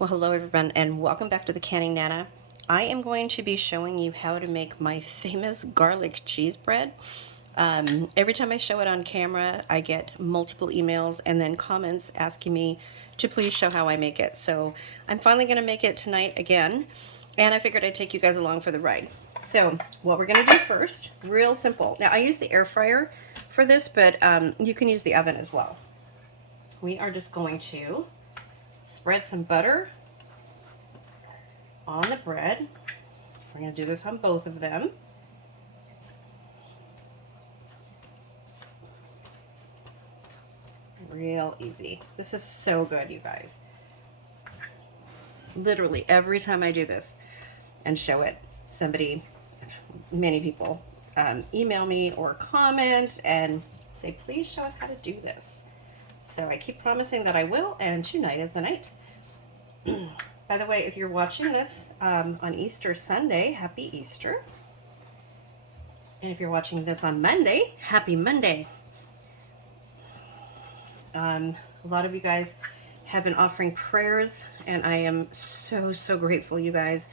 Well, hello everyone, and welcome back to the Canning Nana. I am going to be showing you how to make my famous garlic cheese bread. Every time I show it on camera, I get multiple emails and then comments asking me to please show how I make it. So I'm finally going to make it tonight again, and I figured I'd take you guys along for the ride. So what we're going to do first, real simple. Now I use the air fryer for this, but you can use the oven as well. We are just going to spread some butter on the bread. We're going to do this on both of them. Real easy. This is so good, you guys. Literally every time I do this and show it, many people email me or comment and say, please show us how to do this. So I keep promising that I will, and tonight is the night. By the way, if you're watching this on Easter Sunday, happy Easter. And if you're watching this on Monday, happy Monday. A lot of you guys have been offering prayers, and I am so, so grateful, you guys.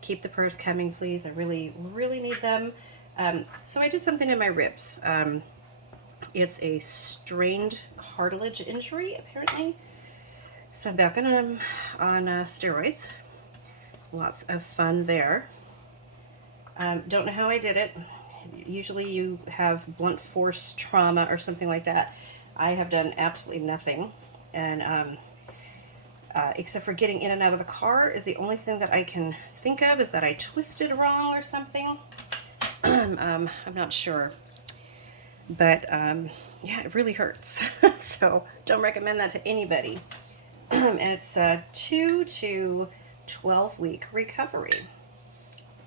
Keep the prayers coming, please. I really, really need them. So I did something in my ribs. It's a strained cartilage injury, apparently. So I'm back on steroids. Lots of fun there. Don't know how I did it. Usually you have blunt force trauma or something like that. I have done absolutely nothing. And except for getting in and out of the car is the only thing that I can think of, is that I twisted wrong or something. I'm not sure. But yeah, it really hurts. So don't recommend that to anybody. And it's a 2 to 12 week recovery.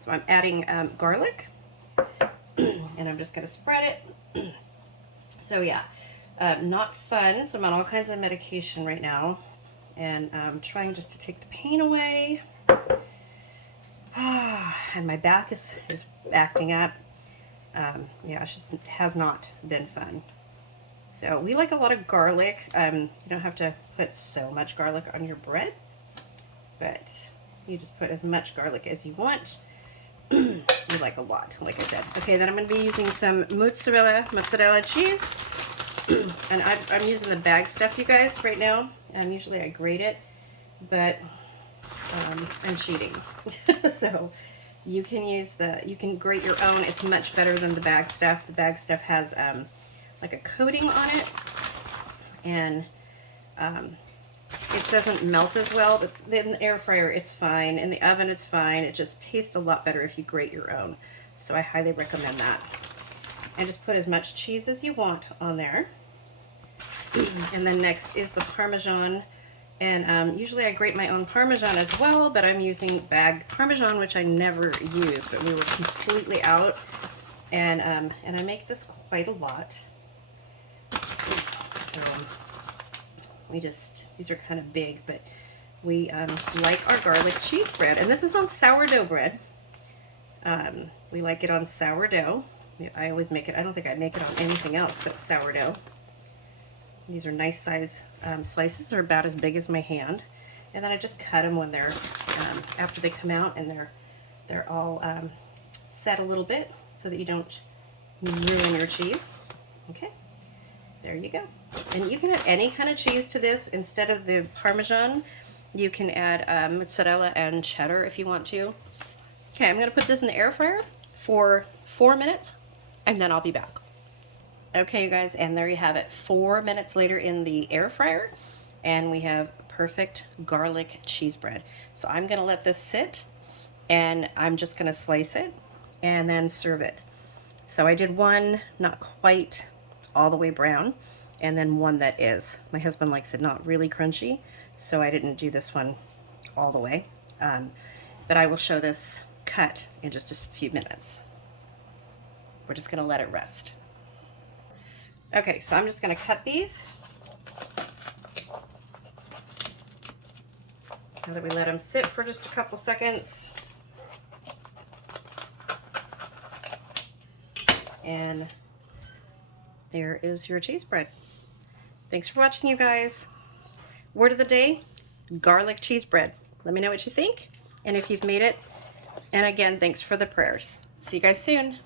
So I'm adding garlic, and I'm just going to spread it. So yeah, not fun. So I'm on all kinds of medication right now, and I'm trying just to take the pain away. And my back is acting up. Yeah, it just has not been fun. So we like a lot of garlic. You don't have to put so much garlic on your bread, but you just put as much garlic as you want. We like a lot, like I said. Okay, then I'm going to be using some mozzarella cheese. And I'm using the bag stuff, you guys, right now. Usually I grate it, but I'm cheating. So you can grate your own. It's much better than the bag stuff. The bag stuff has like a coating on it, and it doesn't melt as well, but in the air fryer it's fine. In the oven it's fine. It just tastes a lot better if you grate your own. So I highly recommend that. And just put as much cheese as you want on there. And then next is the Parmesan. And usually I grate my own Parmesan as well, but I'm using bagged Parmesan, which I never use, but we were completely out. And I make this quite a lot. So these are kind of big, but we like our garlic cheese bread. And this is on sourdough bread. We like it on sourdough. I always make it, I don't think I make it on anything else but sourdough. These are nice size slices. They're about as big as my hand. And then I just cut them when they're, after they come out and they're all set a little bit so that you don't ruin your cheese. Okay, there you go. And you can add any kind of cheese to this. Instead of the Parmesan, you can add mozzarella and cheddar if you want to. Okay, I'm going to put this in the air fryer for 4 minutes, and then I'll be back. Okay, you guys, and there you have it. 4 minutes later in the air fryer, and we have perfect garlic cheese bread. So I'm going to let this sit, and I'm just going to slice it and then serve it. So I did one not quite all the way brown, and then one that is. My husband likes it not really crunchy, so I didn't do this one all the way. But I will show this cut in just a few minutes. We're just going to let it rest. Okay, so I'm just going to cut these. Now that we let them sit for just a couple seconds. And there is your cheese bread. Thanks for watching, you guys. Word of the day, garlic cheese bread. Let me know what you think and if you've made it. And again, thanks for the prayers. See you guys soon.